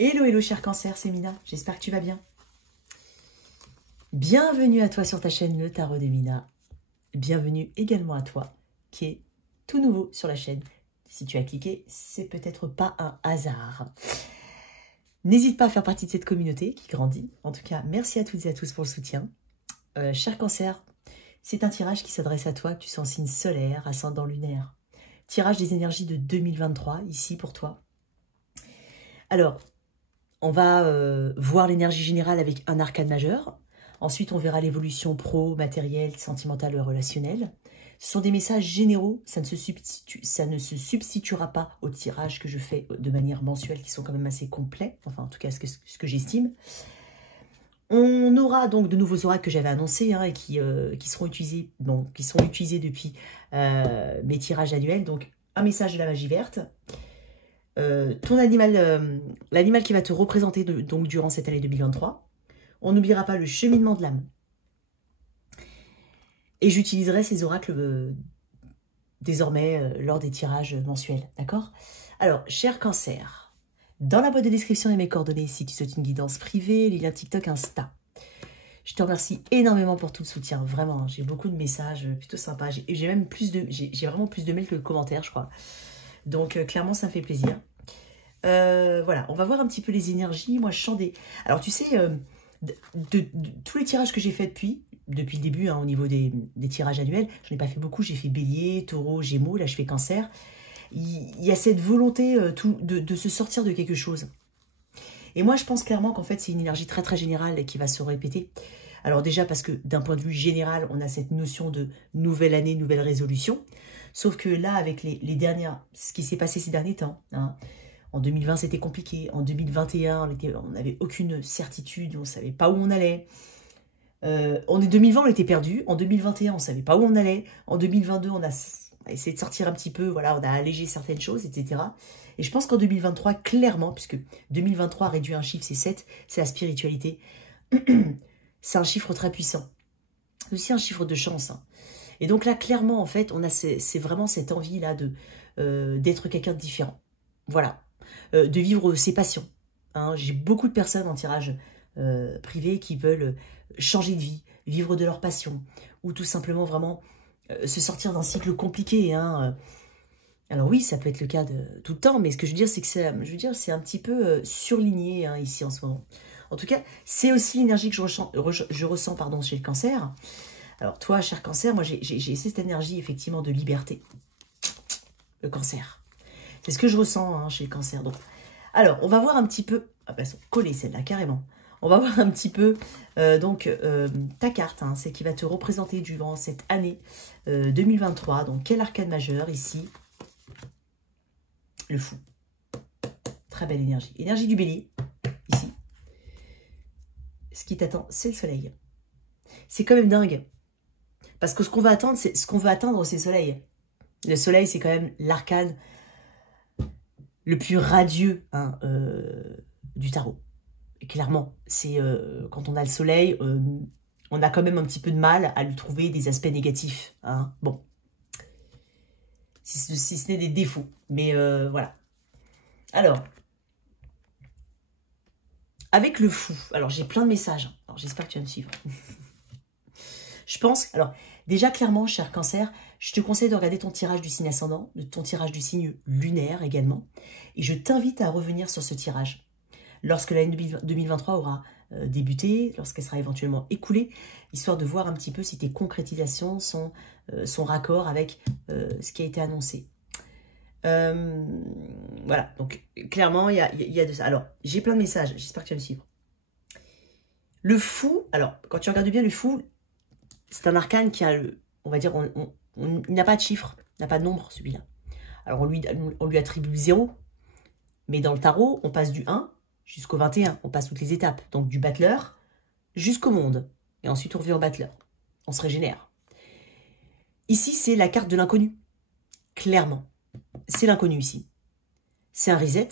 Hello, hello, cher cancer, c'est Mina. J'espère que tu vas bien. Bienvenue à toi sur ta chaîne Le Tarot de Mina. Bienvenue également à toi qui est tout nouveau sur la chaîne. Si tu as cliqué, c'est peut-être pas un hasard. N'hésite pas à faire partie de cette communauté qui grandit. En tout cas, merci à toutes et à tous pour le soutien. Cher cancer, c'est un tirage qui s'adresse à toi, que tu sois en signe solaire, ascendant lunaire. Tirage des énergies de 2023, ici pour toi. Alors, on va voir l'énergie générale avec un arcane majeur. Ensuite, on verra l'évolution pro, matérielle, sentimentale et relationnelle. Ce sont des messages généraux, ça ne se substituera pas au tirage que je fais de manière mensuelle, qui sont quand même assez complets, enfin en tout cas ce que j'estime. On aura donc de nouveaux oracles que j'avais annoncés et qui seront utilisés, depuis mes tirages annuels. Donc un message de la magie verte. Ton animal, l'animal qui va te représenter donc durant cette année 2023. On n'oubliera pas le cheminement de l'âme. Et j'utiliserai ces oracles désormais lors des tirages mensuels, d'accord? Alors, cher cancer, dans la boîte de description, il y a mes coordonnées si tu souhaites une guidance privée, les liens TikTok, Insta. Je te remercie énormément pour tout le soutien, vraiment. J'ai beaucoup de messages plutôt sympas. J'ai vraiment plus de mails que de commentaires, je crois. Donc, clairement, ça me fait plaisir. Voilà, on va voir un petit peu les énergies. Moi, je sens des... Alors, tu sais, de tous les tirages que j'ai fait depuis le début, au niveau des tirages annuels, j'en ai pas fait beaucoup. J'ai fait bélier, taureau, gémeaux. Là, je fais cancer. Il y a cette volonté de se sortir de quelque chose. Et moi, je pense clairement qu'en fait, c'est une énergie très, très générale qui va se répéter. Alors déjà, parce que d'un point de vue général, on a cette notion de nouvelle année, nouvelle résolution. Sauf que là, avec les dernières... Ce qui s'est passé ces derniers temps... En 2020, c'était compliqué. En 2021, on n'avait aucune certitude. On ne savait pas où on allait. En 2020, on était perdu. En 2021, on ne savait pas où on allait. En 2022, on a essayé de sortir un petit peu. Voilà, on a allégé certaines choses, etc. Et je pense qu'en 2023, clairement, puisque 2023 réduit un chiffre, c'est 7, c'est la spiritualité. C'est un chiffre très puissant. C'est aussi un chiffre de chance. Et donc là, clairement, en fait, c'est vraiment cette envie-là d'être quelqu'un de différent. Voilà. De vivre ses passions. J'ai beaucoup de personnes en tirage privé qui veulent changer de vie, vivre de leur passion, ou tout simplement vraiment se sortir d'un cycle compliqué. Alors oui, ça peut être le cas de tout le temps, mais ce que je veux dire, c'est que c'est un petit peu surligné ici en ce moment. En tout cas, c'est aussi l'énergie que je ressens chez le cancer. Alors toi, cher cancer, moi j'ai cette énergie effectivement de liberté. Le cancer. C'est ce que je ressens chez le cancer. Donc, alors, on va voir un petit peu... Ah bah, elles sont collées celles-là, carrément. On va voir un petit peu ta carte, c'est qui va te représenter durant cette année 2023. Donc, quel arcane majeur ici? Le fou. Très belle énergie. Énergie du bélier, ici. Ce qui t'attend, c'est le soleil. C'est quand même dingue. Parce que ce qu'on va attendre, c'est le soleil. Le soleil, c'est quand même l'arcane le plus radieux du tarot. Et clairement, c'est quand on a le soleil, on a quand même un petit peu de mal à lui trouver des aspects négatifs. Bon, si ce n'est des défauts. Mais voilà. Alors, avec le fou, alors j'ai plein de messages. Alors j'espère que tu vas me suivre. Je pense, alors déjà clairement, cher cancer, je te conseille de regarder ton tirage du signe ascendant, ton tirage du signe lunaire également. Et je t'invite à revenir sur ce tirage. Lorsque l'année 2023 aura débuté, lorsqu'elle sera éventuellement écoulée, histoire de voir un petit peu si tes concrétisations sont raccord avec ce qui a été annoncé. Voilà, donc clairement, il y a de ça. Alors, j'ai plein de messages, j'espère que tu vas me suivre. Le fou, alors, quand tu regardes bien le fou, c'est un arcane qui a, on va dire, il n'a pas de chiffre, n'a pas de nombre, celui-là. Alors, on lui attribue 0. Mais dans le tarot, on passe du 1 jusqu'au 21. On passe toutes les étapes. Donc, du battleur jusqu'au monde. Et ensuite, on revient au battleur. On se régénère. Ici, c'est la carte de l'inconnu. Clairement. C'est l'inconnu ici. C'est un reset.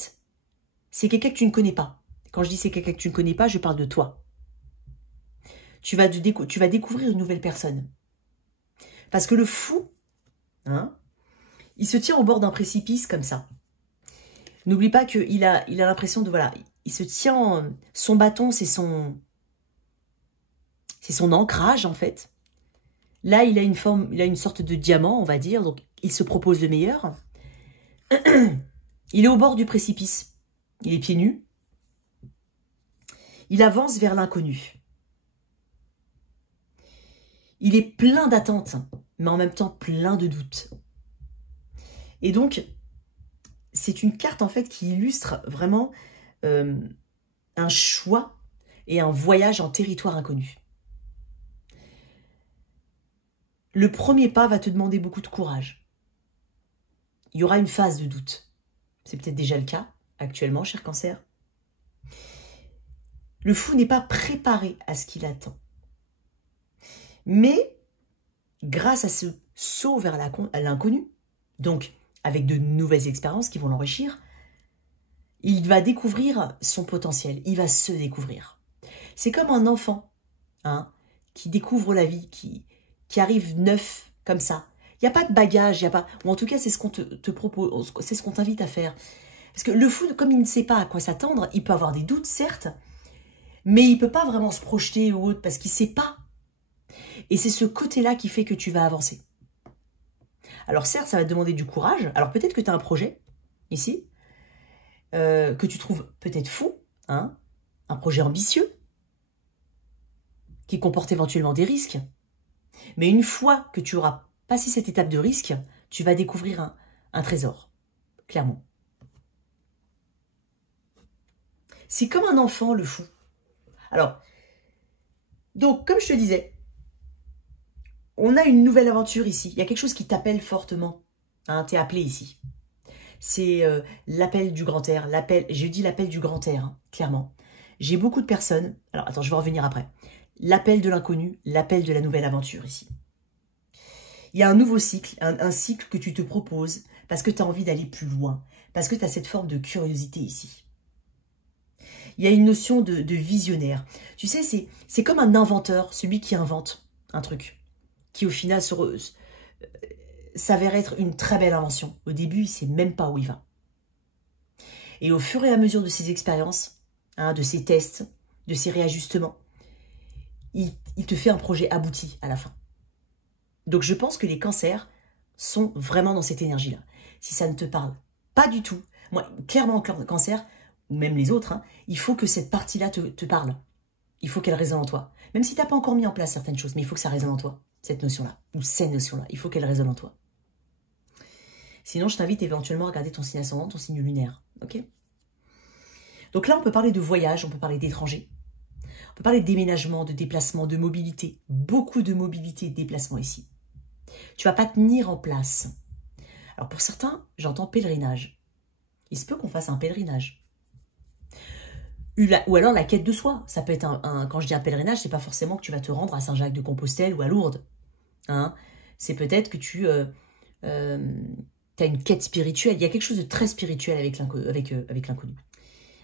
C'est quelqu'un que tu ne connais pas. Quand je dis c'est quelqu'un que tu ne connais pas, je parle de toi. Tu vas découvrir une nouvelle personne. Parce que le fou, il se tient au bord d'un précipice comme ça. N'oublie pas qu'il a l'impression de, voilà, il se tient, son bâton, c'est son ancrage en fait. Là, il a une forme, il a une sorte de diamant, on va dire, donc il se propose le meilleur. Il est au bord du précipice, il est pieds nus. Il avance vers l'inconnu. Il est plein d'attentes, mais en même temps plein de doutes. Et donc, c'est une carte en fait qui illustre vraiment un choix et un voyage en territoire inconnu. Le premier pas va te demander beaucoup de courage. Il y aura une phase de doute. C'est peut-être déjà le cas actuellement, cher Cancer. Le fou n'est pas préparé à ce qu'il attend. Mais, grâce à ce saut vers l'inconnu, donc avec de nouvelles expériences qui vont l'enrichir, il va découvrir son potentiel, il va se découvrir. C'est comme un enfant qui découvre la vie, qui arrive neuf comme ça. Il n'y a pas de bagage, ou en tout cas c'est ce qu'on te propose, c'est ce qu'on t'invite à faire. Parce que le fou, comme il ne sait pas à quoi s'attendre, il peut avoir des doutes certes, mais il ne peut pas vraiment se projeter ou autre parce qu'il ne sait pas. Et c'est ce côté-là qui fait que tu vas avancer. Alors certes, ça va te demander du courage. Alors peut-être que tu as un projet, ici, que tu trouves peut-être fou, un projet ambitieux, qui comporte éventuellement des risques. Mais une fois que tu auras passé cette étape de risque, tu vas découvrir un trésor, clairement. C'est comme un enfant, le fou. Alors, donc, comme je te disais, on a une nouvelle aventure ici. Il y a quelque chose qui t'appelle fortement. Tu es appelé ici. C'est l'appel du grand air. Je dis l'appel du grand air, clairement. J'ai beaucoup de personnes. Alors, attends, je vais revenir après. L'appel de l'inconnu, l'appel de la nouvelle aventure ici. Il y a un nouveau cycle, un cycle que tu te proposes parce que tu as envie d'aller plus loin, parce que tu as cette forme de curiosité ici. Il y a une notion de visionnaire. Tu sais, c'est comme un inventeur, celui qui invente un truc, qui au final s'avère être une très belle invention. Au début, il ne sait même pas où il va. Et au fur et à mesure de ses expériences, de ses tests, de ses réajustements, il te fait un projet abouti à la fin. Donc je pense que les cancers sont vraiment dans cette énergie-là. Si ça ne te parle pas du tout, moi, clairement, cancer, ou même les autres, il faut que cette partie-là te parle. Il faut qu'elle résonne en toi. Même si tu n'as pas encore mis en place certaines choses, mais il faut que ça résonne en toi, cette notion-là, ou ces notions-là. Il faut qu'elle résonne en toi. Sinon, je t'invite éventuellement à regarder ton signe ascendant, ton signe lunaire. Ok ? Donc là, on peut parler de voyage, on peut parler d'étrangers. On peut parler de déménagement, de déplacement, de mobilité. Beaucoup de mobilité et de déplacement ici. Tu ne vas pas tenir en place. Alors pour certains, j'entends pèlerinage. Il se peut qu'on fasse un pèlerinage. Ou alors la quête de soi. Ça peut être quand je dis un pèlerinage, c'est pas forcément que tu vas te rendre à Saint-Jacques-de-Compostelle ou à Lourdes. C'est peut-être que tu as une quête spirituelle. Il y a quelque chose de très spirituel avec l'inconnu.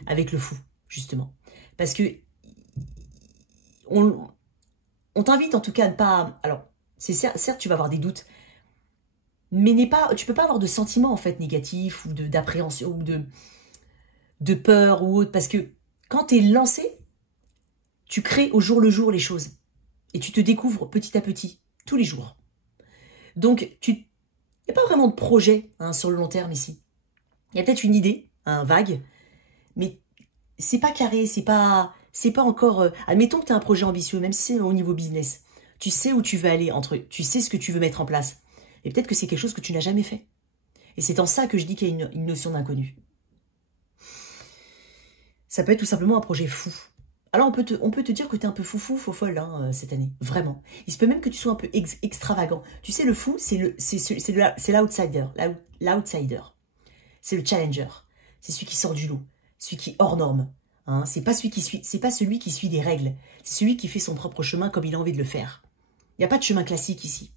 Avec le fou, justement. Parce que on t'invite en tout cas à ne pas... Alors, certes, tu vas avoir des doutes, mais tu peux pas avoir de sentiments en fait négatifs ou d'appréhension ou de peur ou autre. Parce que quand tu es lancé, tu crées au jour le jour les choses. Et tu te découvres petit à petit, tous les jours. Donc, il n'y a pas vraiment de projet sur le long terme ici. Il y a peut-être une idée, vague, mais c'est pas carré, c'est pas encore... admettons que tu as un projet ambitieux, même si c'est au niveau business. Tu sais où tu veux aller, tu sais ce que tu veux mettre en place. Et peut-être que c'est quelque chose que tu n'as jamais fait. Et c'est en ça que je dis qu'il y a une notion d'inconnu. Ça peut être tout simplement un projet fou. Alors on peut te dire que tu es un peu foufou, folle cette année. Vraiment. Il se peut même que tu sois un peu extravagant. Tu sais, le fou, c'est l'outsider. L'outsider. C'est le challenger. C'est celui qui sort du lot. Celui qui est hors norme. C'est pas celui qui suit des règles. C'est celui qui fait son propre chemin comme il a envie de le faire. Il n'y a pas de chemin classique ici.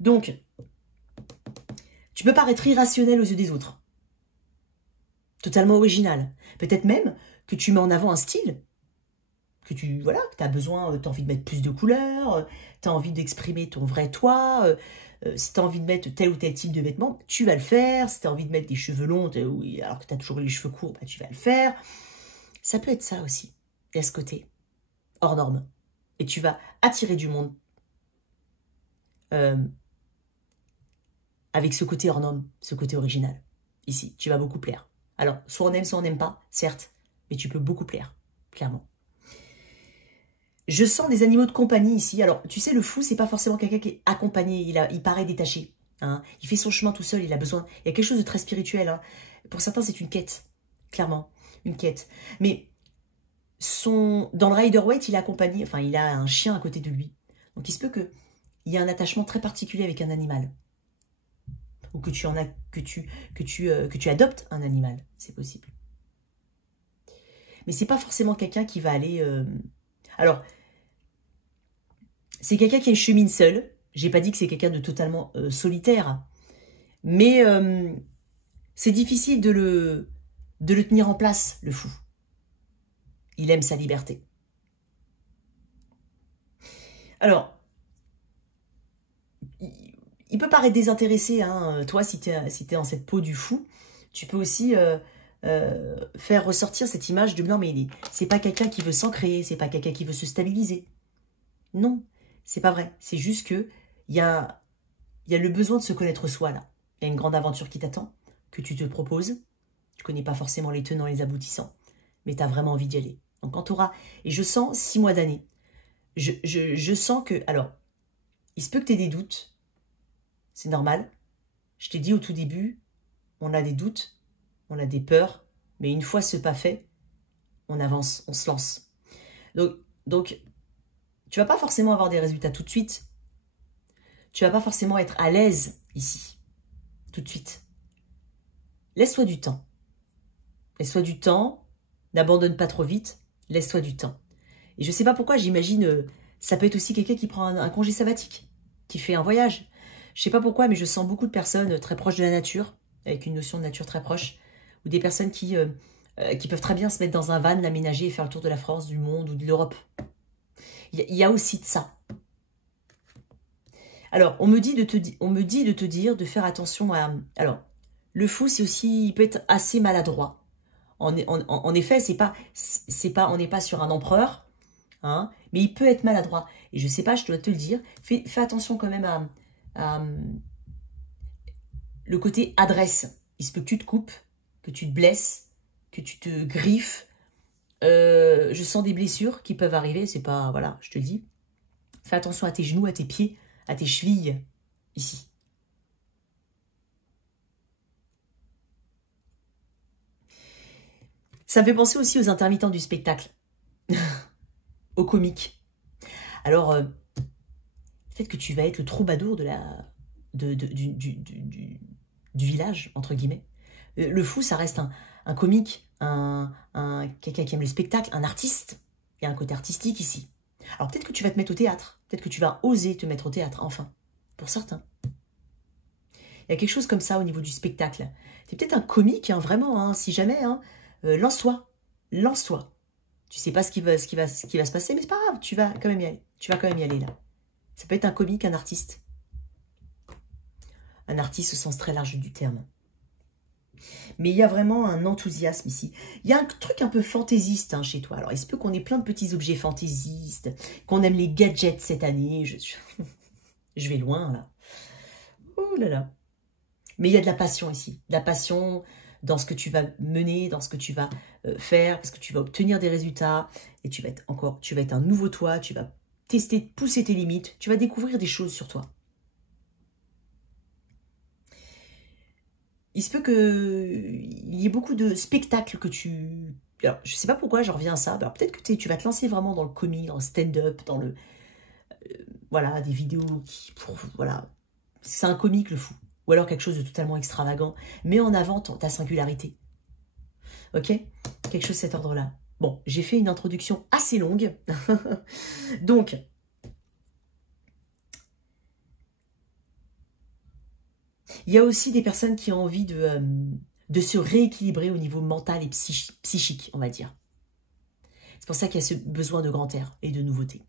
Donc, tu peux paraître irrationnel aux yeux des autres. Totalement original. Peut-être même que tu mets en avant un style. Que tu as besoin, tu as envie de mettre plus de couleurs, tu as envie d'exprimer ton vrai toi. si tu as envie de mettre tel ou tel type de vêtements, tu vas le faire. Si tu as envie de mettre des cheveux longs, alors que tu as toujours les cheveux courts, bah, tu vas le faire. Ça peut être ça aussi. Il y a ce côté hors norme. Et tu vas attirer du monde avec ce côté hors norme, ce côté original. Ici, tu vas beaucoup plaire. Alors, soit on aime, soit on n'aime pas, certes, mais tu peux beaucoup plaire, clairement. Je sens des animaux de compagnie ici. Alors, tu sais, le fou, c'est pas forcément quelqu'un qui est accompagné. Il paraît détaché. Hein. Il fait son chemin tout seul. Il a besoin. Il y a quelque chose de très spirituel. Hein. Pour certains, c'est une quête. Clairement. Une quête. Mais dans le Rider-Waite, il est accompagné. Enfin, il a un chien à côté de lui. Donc, il se peut qu'il y ait un attachement très particulier avec un animal. Ou que tu adoptes un animal. C'est possible. Mais c'est pas forcément quelqu'un qui va aller... Alors, c'est quelqu'un qui chemine seul. J'ai pas dit que c'est quelqu'un de totalement solitaire. Mais c'est difficile de le tenir en place, le fou. Il aime sa liberté. Alors, il peut paraître désintéressé. Hein. Toi, si tu es dans cette peau du fou, tu peux aussi... faire ressortir cette image de non mais c'est pas quelqu'un qui veut s'ancrer, c'est pas quelqu'un qui veut se stabiliser. Non, c'est pas vrai. C'est juste que il y a le besoin de se connaître soi là. Il y a une grande aventure qui t'attend, que tu te proposes. Tu connais pas forcément les tenants et les aboutissants, mais tu as vraiment envie d'y aller. Donc quand tu auras, et je sens 6 mois d'année, je sens que, alors, il se peut que tu aies des doutes, c'est normal. Je t'ai dit au tout début, on a des doutes, on a des peurs, mais une fois ce pas fait, on avance, on se lance. Donc, tu vas pas forcément avoir des résultats tout de suite. Tu vas pas forcément être à l'aise ici, tout de suite. Laisse-toi du temps. Laisse-toi du temps, n'abandonne pas trop vite, laisse-toi du temps. Et je sais pas pourquoi, j'imagine, ça peut être aussi quelqu'un qui prend un congé sabbatique, qui fait un voyage. Je sais pas pourquoi, mais je sens beaucoup de personnes très proches de la nature, avec une notion de nature très proche, ou des personnes qui peuvent très bien se mettre dans un van, l'aménager et faire le tour de la France, du monde ou de l'Europe. Il y a aussi de ça. Alors, on me dit de te dire de faire attention à... Alors, le fou, c'est aussi... Il peut être assez maladroit. En effet, on n'est pas sur un empereur, hein, mais il peut être maladroit. Et je sais pas, je dois te le dire, fais attention quand même à le côté adresse. Il se peut que tu te coupes, que tu te blesses, que tu te griffes. Je sens des blessures qui peuvent arriver, c'est pas... Voilà, je te le dis. Fais attention à tes genoux, à tes pieds, à tes chevilles, ici. Ça me fait penser aussi aux intermittents du spectacle, aux comiques. Alors, peut-être que tu vas être le troubadour du village, entre guillemets. Le fou, ça reste un comique, quelqu'un qui aime le spectacle, un artiste. Il y a un côté artistique ici. Alors peut-être que tu vas te mettre au théâtre. Peut-être que tu vas oser te mettre au théâtre, enfin. Pour certains. Il y a quelque chose comme ça au niveau du spectacle. Tu es peut-être un comique, hein, vraiment, hein, si jamais. Hein, lance-toi. Lance-toi. Tu sais pas ce qui va se passer, mais c'est pas grave, tu vas quand même y aller. Tu vas quand même y aller, là. Ça peut être un comique, un artiste. Un artiste au sens très large du terme. Mais il y a vraiment un enthousiasme ici. Il y a un truc un peu fantaisiste hein, chez toi. Alors, il se peut qu'on ait plein de petits objets fantaisistes, qu'on aime les gadgets cette année. Je vais loin, là. Oh là là. Mais il y a de la passion ici. De la passion dans ce que tu vas mener, dans ce que tu vas faire, parce que tu vas obtenir des résultats. Et tu vas être un nouveau toi. Tu vas tester, pousser tes limites. Tu vas découvrir des choses sur toi. Il se peut qu'il y ait beaucoup de spectacles que tu... Alors, je ne sais pas pourquoi j'en reviens à ça. Alors, peut-être que tu vas te lancer vraiment dans le comique, dans le stand-up, dans le... voilà, des vidéos qui... Voilà. C'est un comique, le fou. Ou alors quelque chose de totalement extravagant. Mets en avant ta singularité. Ok? Quelque chose de cet ordre-là. Bon, j'ai fait une introduction assez longue. Donc... Il y a aussi des personnes qui ont envie de se rééquilibrer au niveau mental et psychique, on va dire. C'est pour ça qu'il y a ce besoin de grand air et de nouveauté.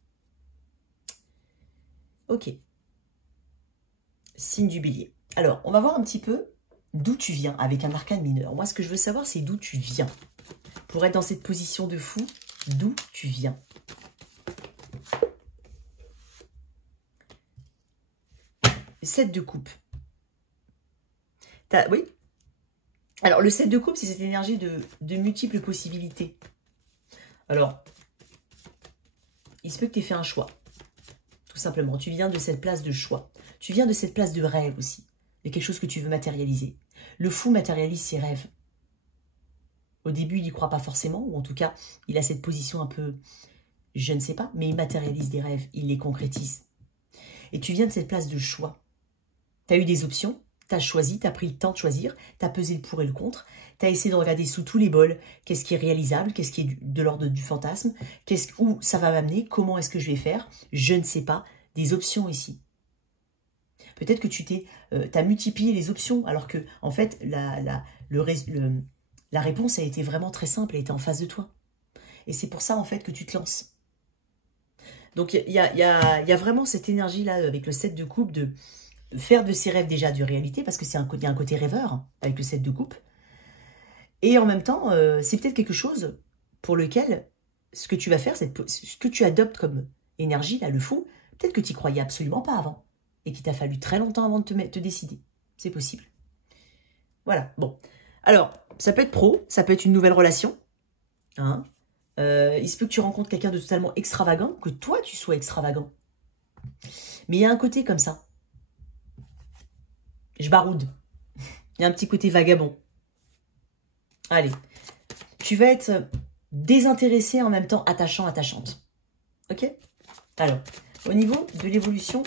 Ok. Signe du bélier. Alors, on va voir un petit peu d'où tu viens avec un arcane mineur. Moi, ce que je veux savoir, c'est d'où tu viens. Pour être dans cette position de fou, d'où tu viens. Sept de coupe. Oui. Alors, le 7 de coupe, c'est cette énergie de multiples possibilités. Alors, il se peut que tu aies fait un choix. Tout simplement. Tu viens de cette place de choix. Tu viens de cette place de rêve aussi. De quelque chose que tu veux matérialiser. Le fou matérialise ses rêves. Au début, il n'y croit pas forcément. Ou en tout cas, il a cette position un peu... Je ne sais pas. Mais il matérialise des rêves. Il les concrétise. Et tu viens de cette place de choix. Tu as eu des options. Tu as choisi, tu as pris le temps de choisir, tu as pesé le pour et le contre, tu as essayé de regarder sous tous les bols, qu'est-ce qui est réalisable, qu'est-ce qui est de l'ordre du fantasme, où ça va m'amener, comment est-ce que je vais faire, je ne sais pas, des options ici. Peut-être que tu as multiplié les options, alors que, en fait, la réponse a été vraiment très simple, elle était en face de toi. Et c'est pour ça, en fait, que tu te lances. Donc, il y a vraiment cette énergie-là, avec le 7 de coupe, de... faire de ses rêves déjà de réalité, parce que c'est y a un côté rêveur avec le 7 de coupe. Et en même temps, c'est peut-être quelque chose pour lequel ce que tu vas faire, ce que tu adoptes comme énergie, là, le fou, peut-être que tu n'y croyais absolument pas avant. Et qu'il t'a fallu très longtemps avant de te décider. C'est possible. Voilà, bon. Alors, ça peut être pro, ça peut être une nouvelle relation. Hein. Il se peut que tu rencontres quelqu'un de totalement extravagant, que toi, tu sois extravagant. Mais il y a un côté comme ça. Je baroude. Il y a un petit côté vagabond. Allez. Tu vas être désintéressé en même temps attachant, attachante. Ok? Alors, au niveau de l'évolution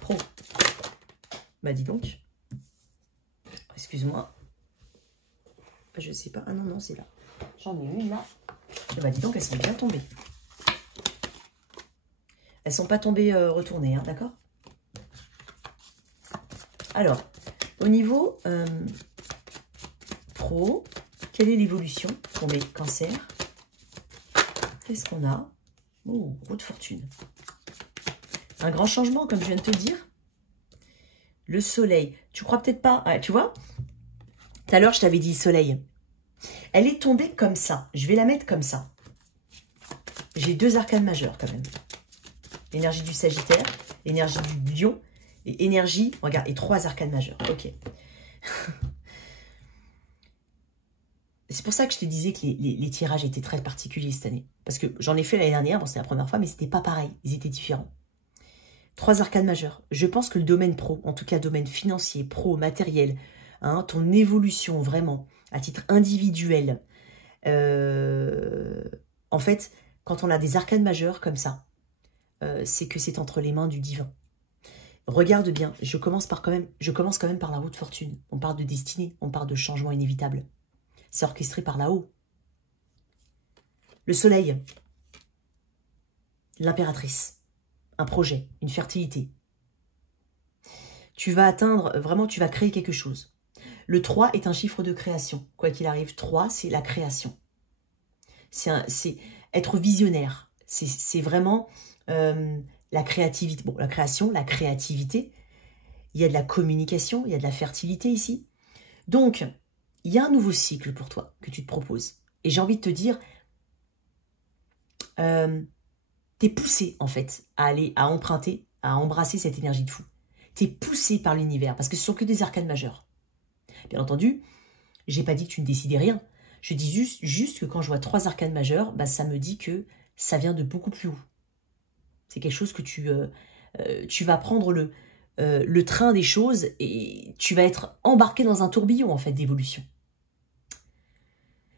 pro. Bah dis donc. Excuse-moi. Je sais pas. Ah non, non, c'est là. J'en ai une là. Et bah dis donc, elles sont bien tombées. Elles sont pas tombées retournées, hein, d'accord? Alors, au niveau pro, quelle est l'évolution pour mes cancers? Qu'est-ce qu'on a? Oh, roue de fortune. Un grand changement, comme je viens de te le dire. Le soleil. Tu crois peut-être pas... Ah, tu vois? Tout à l'heure, je t'avais dit soleil. Elle est tombée comme ça. Je vais la mettre comme ça. J'ai deux arcanes majeures, quand même. Énergie du Sagittaire, énergie du Lion... Et énergie, regarde, et trois arcanes majeures. Ok. C'est pour ça que je te disais que les tirages étaient très particuliers cette année. Parce que j'en ai fait l'année dernière, bon, c'était la première fois, mais c'était pas pareil. Ils étaient différents. Trois arcanes majeures. Je pense que le domaine pro, en tout cas domaine financier, pro, matériel, hein, ton évolution vraiment, à titre individuel, en fait, quand on a des arcanes majeures comme ça, c'est que c'est entre les mains du divin. Regarde bien, je commence quand même par la roue de fortune. On parle de destinée, on parle de changement inévitable. C'est orchestré par là-haut. Le soleil, l'impératrice, un projet, une fertilité. Tu vas atteindre, vraiment, tu vas créer quelque chose. Le 3 est un chiffre de création. Quoi qu'il arrive, 3, c'est la création. C'est être visionnaire. C'est vraiment... la créativité, bon, la création, la créativité, il y a de la communication, il y a de la fertilité ici. Donc, il y a un nouveau cycle pour toi que tu te proposes. Et j'ai envie de te dire, t'es poussé en fait à aller, à emprunter, à embrasser cette énergie de fou. T'es poussé par l'univers parce que ce sont que des arcanes majeures. Bien entendu, j'ai pas dit que tu ne décidais rien. Je dis juste que quand je vois trois arcanes majeures, bah, ça me dit que ça vient de beaucoup plus haut. C'est quelque chose que tu vas prendre le train des choses et tu vas être embarqué dans un tourbillon en fait d'évolution.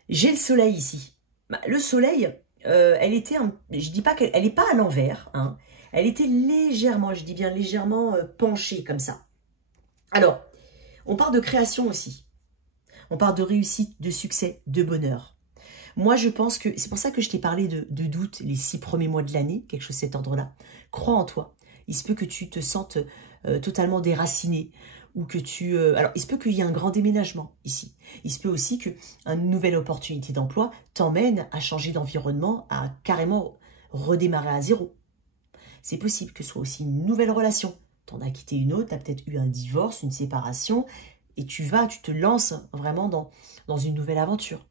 J'ai le soleil ici. Bah, le soleil, elle était, je dis pas qu'elle n'est pas à l'envers, hein. Elle était légèrement, je dis bien légèrement penchée comme ça. Alors, on parle de création aussi. On parle de réussite, de succès, de bonheur. Moi, je pense que c'est pour ça que je t'ai parlé de doute les 6 premiers mois de l'année, quelque chose de cet ordre-là. Crois en toi. Il se peut que tu te sentes totalement déraciné ou que tu... alors, il se peut qu'il y ait un grand déménagement ici. Il se peut aussi qu'une nouvelle opportunité d'emploi t'emmène à changer d'environnement, à carrément redémarrer à zéro. C'est possible que ce soit aussi une nouvelle relation en as quitté une autre, tu as peut-être eu un divorce, une séparation, et tu te lances vraiment dans une nouvelle aventure.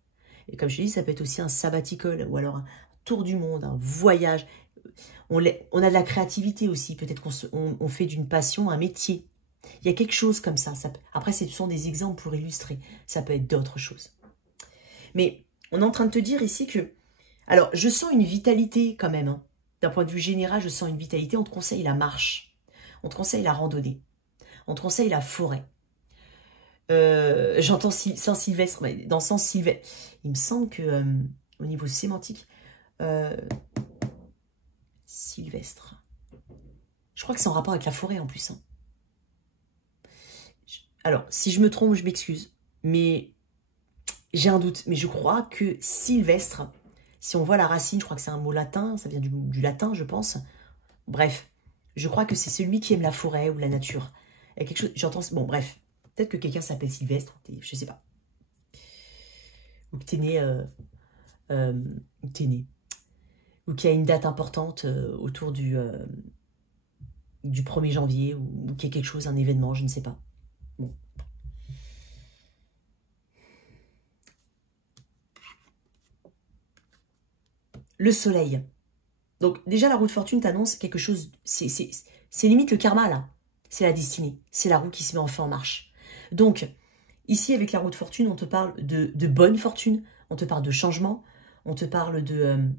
Et comme je te dis, ça peut être aussi un sabbatical, ou alors un tour du monde, un voyage. On a de la créativité aussi, peut-être qu'on fait d'une passion un métier. Il y a quelque chose comme ça. Après, ce sont des exemples pour illustrer. Ça peut être d'autres choses. Mais on est en train de te dire ici que... Alors, je sens une vitalité quand même. Hein. D'un point de vue général, je sens une vitalité. On te conseille la marche. On te conseille la randonnée. On te conseille la forêt. J'entends Saint-Sylvestre, mais dans le sens sylvestre. Il me semble que au niveau sémantique, Sylvestre. Je crois que c'est en rapport avec la forêt en plus. Hein. Alors, si je me trompe, je m'excuse. Mais j'ai un doute. Mais je crois que Sylvestre, si on voit la racine, je crois que c'est un mot latin. Ça vient du latin, je pense. Bref, je crois que c'est celui qui aime la forêt ou la nature. Il y a quelque chose, j'entends... Bon, bref. Peut-être que quelqu'un s'appelle Sylvestre. Je sais pas. Ou que t'es né... ou qu'il y a une date importante autour du 1er janvier, ou qu'il y a quelque chose, un événement, je ne sais pas. Bon. Le soleil. Donc déjà, la roue de fortune t'annonce quelque chose, c'est limite le karma là. C'est la destinée, c'est la roue qui se met enfin en marche. Donc, ici avec la roue de fortune, on te parle de bonne fortune, on te parle de changement, on te parle de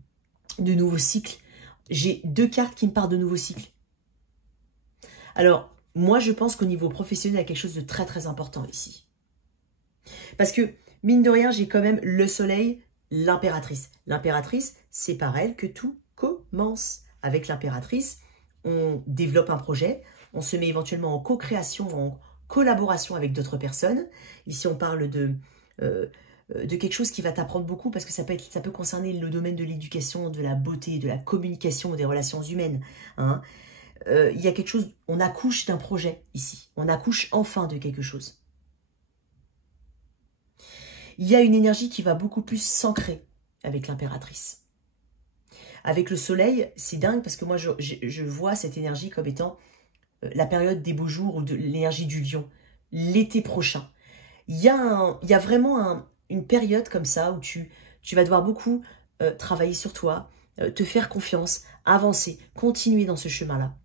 nouveaux cycles. J'ai 2 cartes qui me parlent de nouveaux cycles. Alors, moi je pense qu'au niveau professionnel, il y a quelque chose de très très important ici. Parce que, mine de rien, j'ai quand même le soleil, l'impératrice. L'impératrice, c'est par elle que tout commence. Avec l'impératrice, on développe un projet, on se met éventuellement en co-création, en collaboration avec d'autres personnes. Ici, on parle de quelque chose qui va t'apprendre beaucoup parce que ça peut concerner le domaine de l'éducation, de la beauté, de la communication, des relations humaines. Hein. Il y a quelque chose, on accouche d'un projet ici. On accouche enfin de quelque chose. Il y a une énergie qui va beaucoup plus s'ancrer avec l'impératrice. Avec le soleil, c'est dingue parce que moi, je vois cette énergie comme étant la période des beaux jours ou de l'énergie du lion, l'été prochain. Il y a vraiment une période comme ça où tu vas devoir beaucoup travailler sur toi, te faire confiance, avancer, continuer dans ce chemin-là.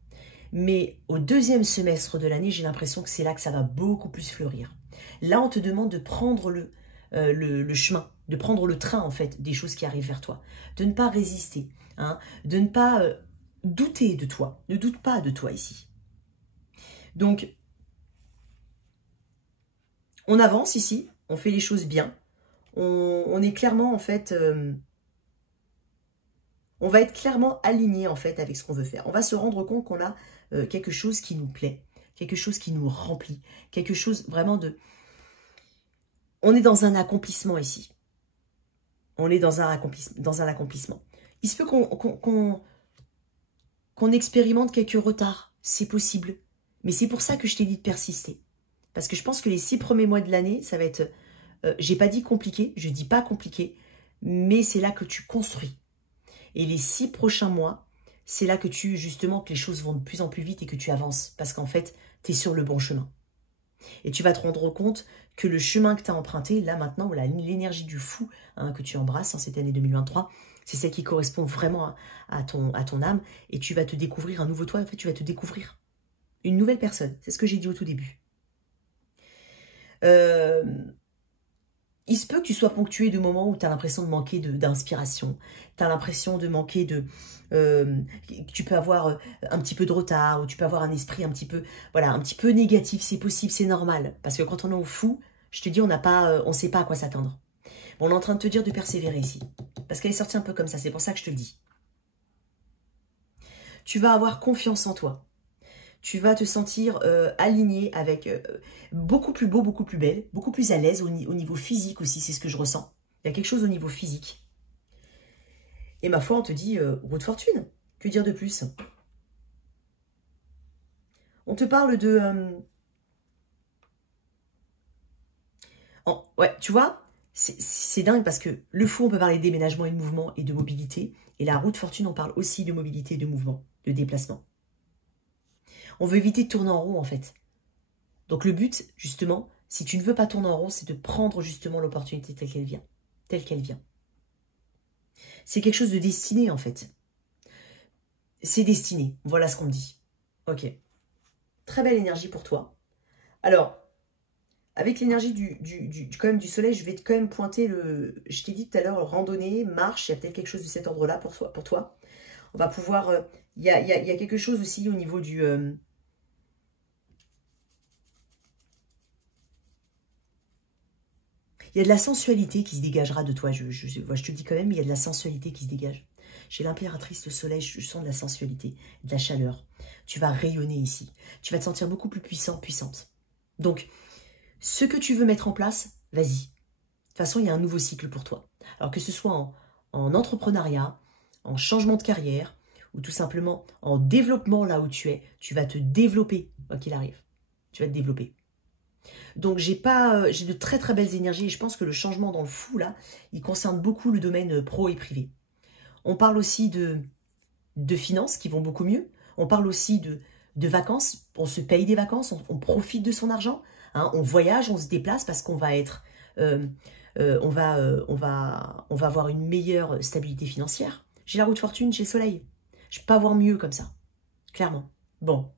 Mais au 2e semestre de l'année, j'ai l'impression que c'est là que ça va beaucoup plus fleurir. Là, on te demande de prendre le chemin, de prendre le train en fait des choses qui arrivent vers toi, de ne pas résister, hein, de ne pas douter de toi, ne doute pas de toi ici. Donc, on avance ici, on fait les choses bien, on est clairement en fait, on va être clairement aligné en fait avec ce qu'on veut faire. On va se rendre compte qu'on a quelque chose qui nous plaît, quelque chose qui nous remplit, quelque chose vraiment de... On est dans un accomplissement ici. On est dans un accomplissement. Il se peut qu'on expérimente quelques retards. C'est possible. Mais c'est pour ça que je t'ai dit de persister. Parce que je pense que les 6 premiers mois de l'année, ça va être... j'ai pas dit compliqué, je dis pas compliqué, mais c'est là que tu construis. Et les 6 prochains mois, c'est là que justement, que les choses vont de plus en plus vite et que tu avances. Parce qu'en fait, tu es sur le bon chemin. Et tu vas te rendre compte que le chemin que tu as emprunté, là maintenant, l'énergie du fou hein, que tu embrasses en cette année 2023, c'est celle qui correspond vraiment à ton âme. Et tu vas te découvrir un nouveau toi. En fait, tu vas te découvrir une nouvelle personne. C'est ce que j'ai dit au tout début. Il se peut que tu sois ponctué de moments où tu as l'impression de manquer d'inspiration. Tu as l'impression de manquer de... tu peux avoir un petit peu de retard, ou tu peux avoir un esprit un petit peu, voilà, un petit peu négatif. C'est possible, c'est normal. Parce que quand on est au fou, je te dis, on ne sait pas à quoi s'attendre. Bon, on est en train de te dire de persévérer ici. Parce qu'elle est sortie un peu comme ça, c'est pour ça que je te le dis. Tu vas avoir confiance en toi. Tu vas te sentir aligné avec beaucoup plus beau, beaucoup plus belle, beaucoup plus à l'aise au niveau physique aussi, c'est ce que je ressens. Il y a quelque chose au niveau physique. Et ma foi, on te dit roue de fortune. Que dire de plus? On te parle de... ouais, tu vois, c'est dingue parce que le fou, on peut parler de déménagement et de mouvement et de mobilité. Et la roue de fortune, on parle aussi de mobilité et de mouvement, de déplacement. On veut éviter de tourner en rond, en fait. Donc le but, justement, si tu ne veux pas tourner en rond, c'est de prendre justement l'opportunité telle qu'elle vient. Telle qu'elle vient. C'est quelque chose de destiné, en fait. C'est destiné. Voilà ce qu'on me dit. Ok. Très belle énergie pour toi. Alors, avec l'énergie quand même du soleil, je vais quand même pointer le... Je t'ai dit tout à l'heure, randonnée, marche, il y a peut-être quelque chose de cet ordre-là pour toi. On va pouvoir... Il y a quelque chose aussi au niveau du... Il y a de la sensualité qui se dégagera de toi. Je te le dis quand même, il y a de la sensualité qui se dégage. J'ai l'impératrice, le soleil, je sens de la sensualité, de la chaleur. Tu vas rayonner ici. Tu vas te sentir beaucoup plus puissant, puissante. Donc, ce que tu veux mettre en place, vas-y. De toute façon, il y a un nouveau cycle pour toi. Alors que ce soit en entrepreneuriat, en changement de carrière, ou tout simplement en développement là où tu es, tu vas te développer, quoi qu'il arrive. Tu vas te développer. Donc j'ai de très très belles énergies et je pense que le changement dans le fou là, il concerne beaucoup le domaine pro et privé. On parle aussi de finances qui vont beaucoup mieux. On parle aussi de vacances. On se paye des vacances, on profite de son argent. Hein, on voyage, on se déplace parce qu'on va être, on va avoir une meilleure stabilité financière. J'ai la roue de fortune, j'ai le soleil. Je peux pas avoir mieux comme ça, clairement. Bon,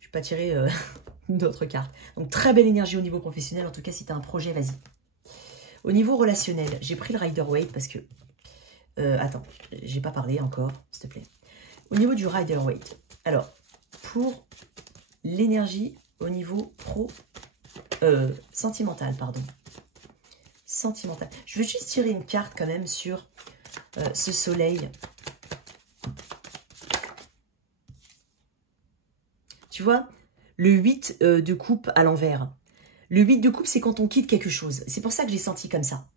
je vais pas tirer d'autres cartes. Donc très belle énergie au niveau professionnel. En tout cas, si tu as un projet, vas-y. Au niveau relationnel, j'ai pris le Rider-Waite parce que attends, j'ai pas parlé encore, s'il te plaît. Au niveau du Rider-Waite, alors, pour l'énergie au niveau sentimental, pardon. Sentimental. Je vais juste tirer une carte quand même sur ce soleil. Tu vois, le 8 de coupe à l'envers. Le 8 de coupe, c'est quand on quitte quelque chose. C'est pour ça que j'ai senti comme ça.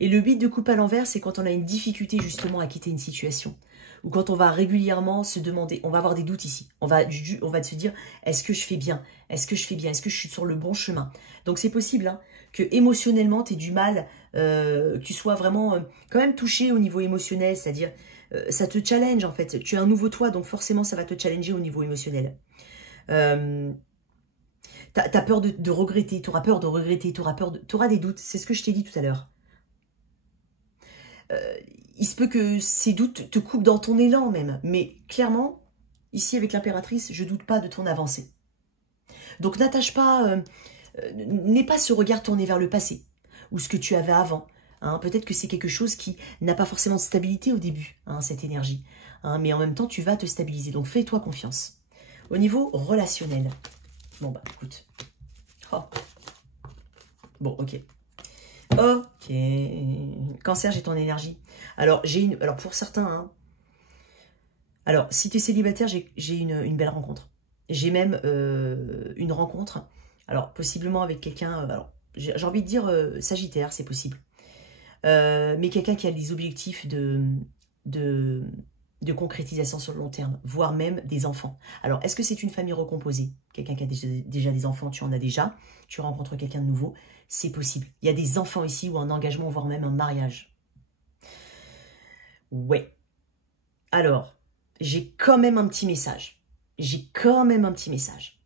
Et le 8 de coupe à l'envers, c'est quand on a une difficulté justement à quitter une situation. Ou quand on va régulièrement se demander, on va avoir des doutes ici. On va se dire, est-ce que je fais bien? Est-ce que je fais bien? Est-ce que je suis sur le bon chemin? Donc c'est possible hein, que émotionnellement, tu aies du mal, que tu sois vraiment quand même touché au niveau émotionnel. C'est-à-dire, ça te challenge en fait. Tu es un nouveau toi, donc forcément ça va te challenger au niveau émotionnel. T'as peur de regretter, tu auras peur de regretter, tu auras des doutes. C'est ce que je t'ai dit tout à l'heure. Il se peut que ces doutes te coupent dans ton élan même. Mais clairement, ici avec l'impératrice, je ne doute pas de ton avancée. Donc n'attache pas, n'aie pas ce regard tourné vers le passé ou ce que tu avais avant. Hein. Peut-être que c'est quelque chose qui n'a pas forcément de stabilité au début, hein, cette énergie. Hein, mais en même temps, tu vas te stabiliser. Donc fais-toi confiance. Au niveau relationnel. Bon bah écoute. Oh. Bon, ok. Ok. Cancer, j'ai ton énergie. Alors, alors pour certains, hein, alors si tu es célibataire, j'ai une belle rencontre. J'ai même une rencontre, alors possiblement avec quelqu'un, alors j'ai envie de dire Sagittaire, c'est possible. Mais quelqu'un qui a des objectifs de concrétisation sur le long terme, voire même des enfants. Alors, est-ce que c'est une famille recomposée? Quelqu'un qui a déjà des enfants, tu en as déjà, tu rencontres quelqu'un de nouveau, c'est possible. Il y a des enfants ici ou un engagement, voire même un mariage. Ouais. Alors, j'ai quand même un petit message. J'ai quand même un petit message.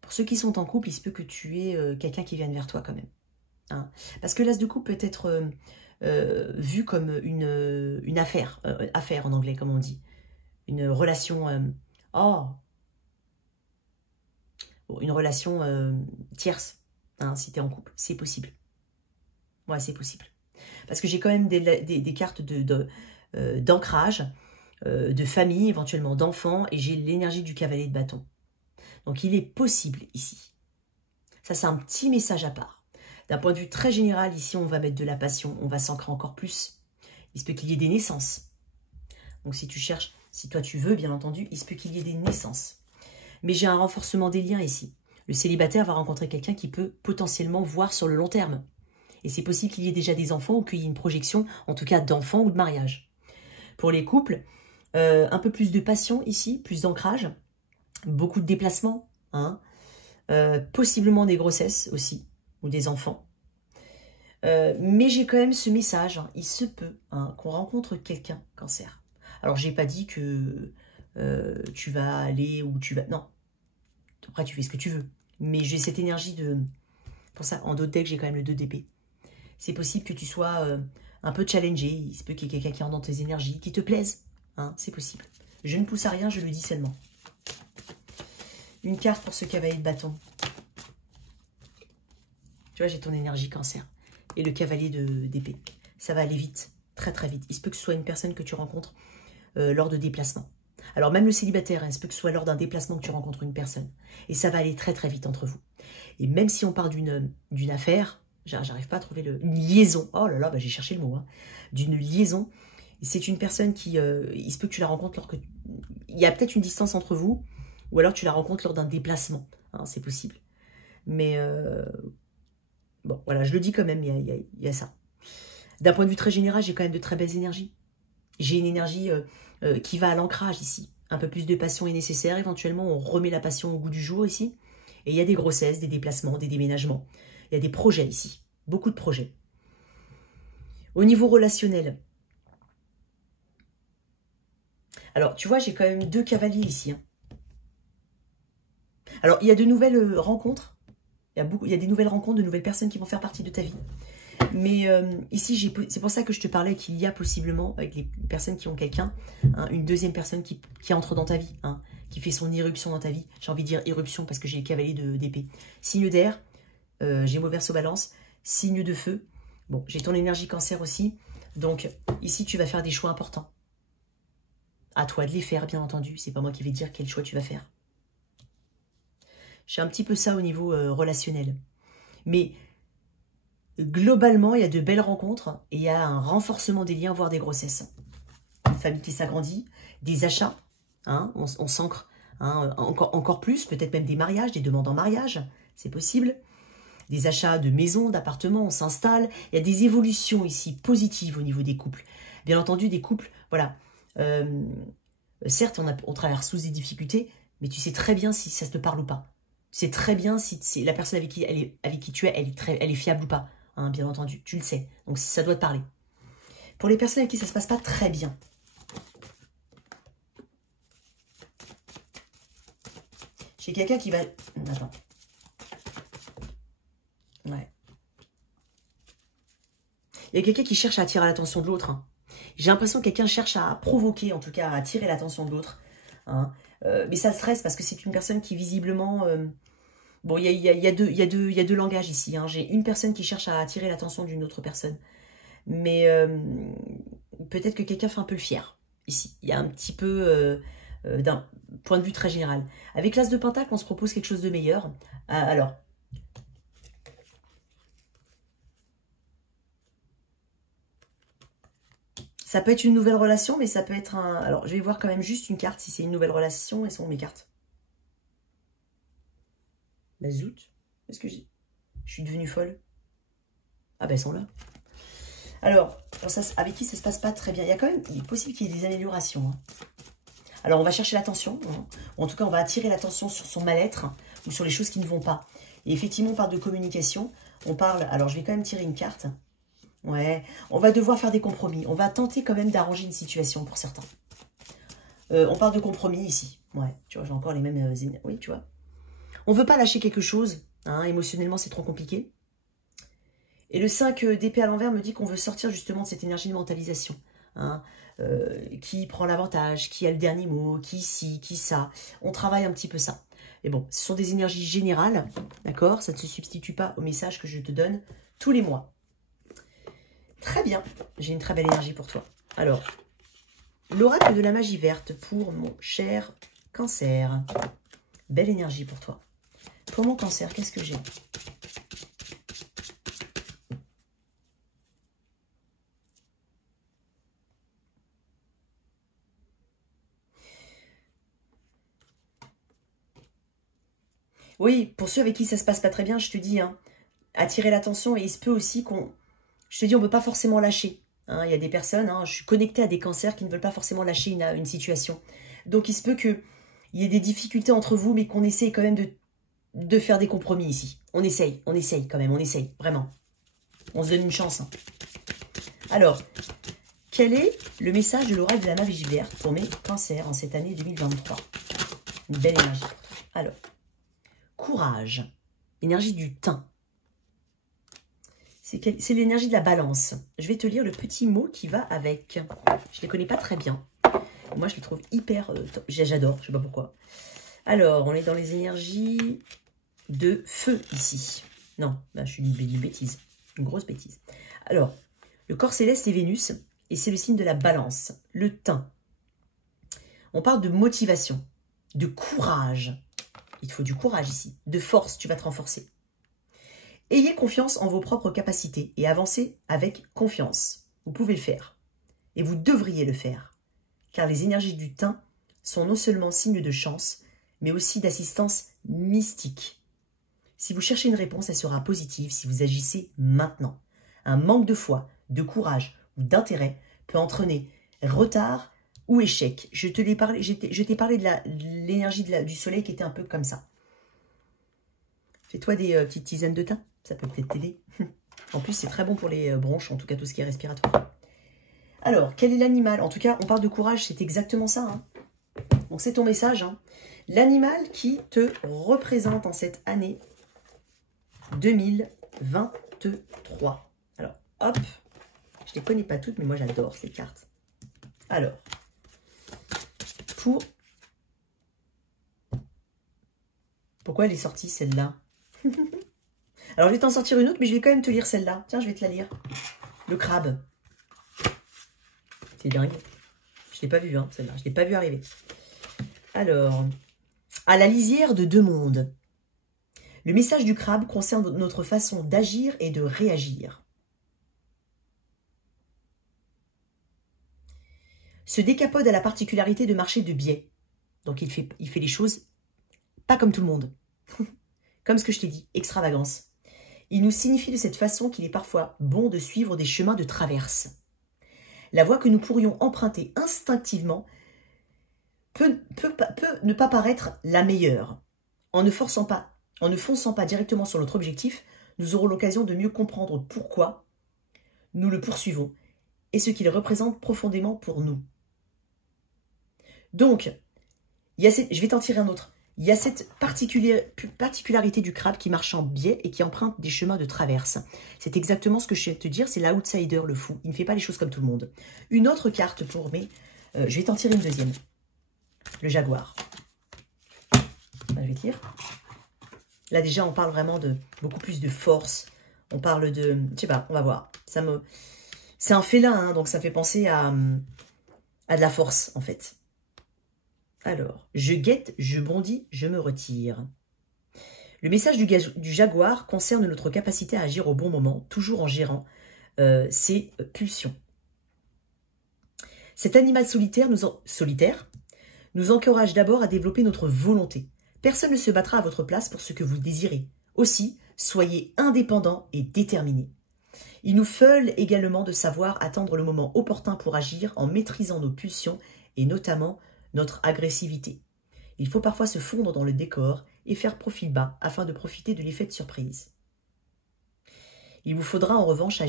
Pour ceux qui sont en couple, il se peut que tu aies quelqu'un qui vienne vers toi quand même. Hein. Parce que l'as de coupe peut être vu comme une affaire. Affaire en anglais, comme on dit. Une relation... une relation tierce. Hein, si tu es en couple, c'est possible. Ouais, c'est possible. Parce que j'ai quand même des cartes d'ancrage, de famille, éventuellement d'enfants, et j'ai l'énergie du cavalier de bâton. Donc il est possible ici. Ça, c'est un petit message à part. D'un point de vue très général, ici, on va mettre de la passion, on va s'ancrer encore plus. Il se peut qu'il y ait des naissances. Donc si tu cherches, si toi tu veux, bien entendu, il se peut qu'il y ait des naissances. Mais j'ai un renforcement des liens ici. Le célibataire va rencontrer quelqu'un qui peut potentiellement voir sur le long terme. Et c'est possible qu'il y ait déjà des enfants ou qu'il y ait une projection, en tout cas d'enfants ou de mariage. Pour les couples, un peu plus de passion ici, plus d'ancrage, beaucoup de déplacements, hein, possiblement des grossesses aussi, ou des enfants. Mais j'ai quand même ce message, hein, il se peut hein, qu'on rencontre quelqu'un, cancer. Alors j'ai pas dit que tu vas aller où tu vas... Non, après tu fais ce que tu veux. Mais j'ai cette énergie de... Pour ça, en d'autres decks, j'ai quand même le 2 d'épée. C'est possible que tu sois un peu challengé. Il se peut qu'il y ait quelqu'un qui rentre dans tes énergies, qui te plaise. Hein, c'est possible. Je ne pousse à rien, je le dis seulement. Une carte pour ce cavalier de bâton. Tu vois, j'ai ton énergie cancer. Et le cavalier d'épée. Ça va aller vite, très très vite. Il se peut que ce soit une personne que tu rencontres lors de déplacements. Alors même le célibataire, hein, il se peut que ce soit lors d'un déplacement que tu rencontres une personne. Et ça va aller très très vite entre vous. Et même si on parle d'une affaire, j'arrive pas à trouver une liaison. Oh là là, bah, j'ai cherché le mot. Hein, d'une liaison. C'est une personne qui... il se peut que tu la rencontres lors que... Il y a peut-être une distance entre vous. Ou alors tu la rencontres lors d'un déplacement. Hein, c'est possible. Mais... bon, voilà, je le dis quand même, il y a ça. D'un point de vue très général, j'ai quand même de très belles énergies. J'ai une énergie qui va à l'ancrage ici. Un peu plus de passion est nécessaire. Éventuellement, on remet la passion au goût du jour ici. Et il y a des grossesses, des déplacements, des déménagements. Il y a des projets ici. Beaucoup de projets. Au niveau relationnel. Alors, tu vois, j'ai quand même 2 cavaliers ici. Hein. Alors, il y a de nouvelles rencontres. Il y a des nouvelles rencontres, de nouvelles personnes qui vont faire partie de ta vie. Mais ici, c'est pour ça que je te parlais qu'il y a possiblement, avec les personnes qui ont quelqu'un, hein, une deuxième personne qui entre dans ta vie, hein, qui fait son irruption dans ta vie. J'ai envie de dire irruption parce que j'ai le cavalier d'épée. Signe d'air, Gémeaux Verseau Balance, signe de feu. Bon, j'ai ton énergie cancer aussi. Donc, ici, tu vas faire des choix importants. À toi de les faire, bien entendu. C'est pas moi qui vais te dire quel choix tu vas faire. J'ai un petit peu ça au niveau relationnel. Mais... globalement, il y a de belles rencontres et il y a un renforcement des liens, voire des grossesses. Une famille qui s'agrandit, des achats, hein, on s'ancre hein, encore plus, peut-être même des mariages, des demandes en mariage, c'est possible. Des achats de maisons, d'appartements, on s'installe. Il y a des évolutions ici positives au niveau des couples. Bien entendu, des couples, voilà. Certes, on traverse tous des difficultés, mais tu sais très bien si ça te parle ou pas. Tu sais très bien si la personne avec qui tu es, elle est fiable ou pas. Hein, bien entendu, tu le sais. Donc ça doit te parler. Pour les personnes avec qui ça se passe pas très bien. J'ai quelqu'un qui va... Attends. Ouais. Il y a quelqu'un qui cherche à attirer l'attention de l'autre. Hein. J'ai l'impression que quelqu'un cherche à provoquer, en tout cas, à attirer l'attention de l'autre. Hein. Mais ça stresse parce que c'est une personne qui visiblement... bon, il y a deux langages ici. Hein. J'ai une personne qui cherche à attirer l'attention d'une autre personne. Mais peut-être que quelqu'un fait un peu le fier, ici. Il y a un petit peu d'un point de vue très général. Avec l'As de Pentacle, on se propose quelque chose de meilleur. Alors... ça peut être une nouvelle relation, mais ça peut être un... Alors, je vais voir quand même juste une carte, si c'est une nouvelle relation. Elles sont mes cartes. Bah zut. Est-ce que je suis devenue folle? Ah ben, elles sont là. Alors, ça, avec qui ça se passe pas très bien? Il y a quand même... il est possible qu'il y ait des améliorations. Hein. Alors, on va chercher l'attention. Hein. En tout cas, on va attirer l'attention sur son mal-être ou sur les choses qui ne vont pas. Et effectivement, on parle de communication. On parle... Alors, je vais quand même tirer une carte. Ouais, on va devoir faire des compromis. On va tenter quand même d'arranger une situation pour certains. On parle de compromis ici. Ouais, tu vois, j'ai encore les mêmes... oui, tu vois. On ne veut pas lâcher quelque chose. Hein, émotionnellement, c'est trop compliqué. Et le 5 d'épée à l'envers me dit qu'on veut sortir justement de cette énergie de mentalisation. Hein, qui prend l'avantage, qui a le dernier mot, qui ci, qui ça. On travaille un petit peu ça. Mais bon, ce sont des énergies générales. D'accord? Ça ne se substitue pas au message que je te donne tous les mois. Très bien, j'ai une très belle énergie pour toi. Alors, l'oracle de la magie verte pour mon cher cancer. Belle énergie pour toi. Pour mon cancer, qu'est-ce que j'ai? Oui, pour ceux avec qui ça se passe pas très bien, je te dis, hein, attirer l'attention et il se peut aussi qu'on... Je te dis, on ne peut pas forcément lâcher. Hein, il y a des personnes, hein, je suis connectée à des cancers qui ne veulent pas forcément lâcher une situation. Donc, il se peut qu'il y ait des difficultés entre vous, mais qu'on essaye quand même de faire des compromis ici. On essaye quand même, on essaye, vraiment. On se donne une chance. Hein. Alors, Quel est le message de l'oracle de la magie verte pour mes cancers en cette année 2023? Une belle énergie. Alors, courage, énergie du thym. C'est l'énergie de la balance. Je vais te lire le petit mot qui va avec. Je ne les connais pas très bien. Moi, je les trouve hyper... J'adore, je ne sais pas pourquoi. Alors, on est dans les énergies de feu ici. Non, là, je suis une bêtise. Une grosse bêtise. Alors, le corps céleste, c'est Vénus. Et c'est le signe de la balance. Le thym. On parle de motivation, de courage. Il te faut du courage ici. De force, tu vas te renforcer. Ayez confiance en vos propres capacités et avancez avec confiance. Vous pouvez le faire. Et vous devriez le faire. Car les énergies du thym sont non seulement signes de chance, mais aussi d'assistance mystique. Si vous cherchez une réponse, elle sera positive si vous agissez maintenant. Un manque de foi, de courage ou d'intérêt peut entraîner retard ou échec. Je t'ai parlé de l'énergie du soleil qui était un peu comme ça. Fais-toi des petites tisanes de thym. Ça peut peut-être t'aider. En plus, c'est très bon pour les bronches, en tout cas tout ce qui est respiratoire. Alors, quel est l'animal? En tout cas, on parle de courage, c'est exactement ça. Hein. Donc, c'est ton message. Hein. L'animal qui te représente en cette année 2023. Alors, hop. Je ne les connais pas toutes, mais moi, j'adore ces cartes. Alors, pourquoi elle est sortie, celle-là? Alors, je vais t'en sortir une autre, mais je vais quand même te lire celle-là. Tiens, je vais te la lire. Le crabe. C'est dingue. Je ne l'ai pas vu, hein, celle-là. Je ne l'ai pas vu arriver. Alors, à la lisière de deux mondes. Le message du crabe concerne notre façon d'agir et de réagir. Ce décapode a la particularité de marcher de biais. Donc, il fait les choses pas comme tout le monde. Comme ce que je t'ai dit, extravagance. Il nous signifie de cette façon qu'il est parfois bon de suivre des chemins de traverse. La voie que nous pourrions emprunter instinctivement peut ne pas paraître la meilleure. En ne fonçant pas directement sur notre objectif, nous aurons l'occasion de mieux comprendre pourquoi nous le poursuivons et ce qu'il représente profondément pour nous. Donc, je vais t'en tirer un autre. Il y a cette particularité du crabe qui marche en biais et qui emprunte des chemins de traverse. C'est exactement ce que je viens de te dire, c'est l'outsider, le fou. Il ne fait pas les choses comme tout le monde. Une autre carte pour mes... je vais t'en tirer une deuxième. Le jaguar. Je vais te lire. Là déjà, on parle vraiment de beaucoup plus de force. On parle de... Je sais pas, on va voir. C'est un félin, hein, donc ça fait penser à de la force, en fait. Alors, je guette, je bondis, je me retire. Le message du jaguar concerne notre capacité à agir au bon moment, toujours en gérant ses pulsions. Cet animal solitaire nous encourage d'abord à développer notre volonté. Personne ne se battra à votre place pour ce que vous désirez. Aussi, soyez indépendants et déterminés. Il nous feule également de savoir attendre le moment opportun pour agir en maîtrisant nos pulsions et notamment notre agressivité. Il faut parfois se fondre dans le décor et faire profil bas afin de profiter de l'effet de surprise. Il vous faudra en revanche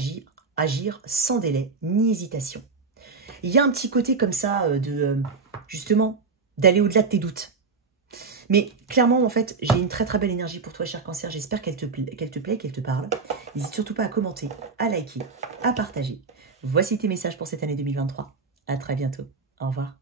agir sans délai ni hésitation. Il y a un petit côté comme ça justement d'aller au-delà de tes doutes. Mais clairement, en fait, j'ai une très très belle énergie pour toi, cher Cancer. J'espère qu'elle te plaît, qu'elle te parle. N'hésite surtout pas à commenter, à liker, à partager. Voici tes messages pour cette année 2023. À très bientôt. Au revoir.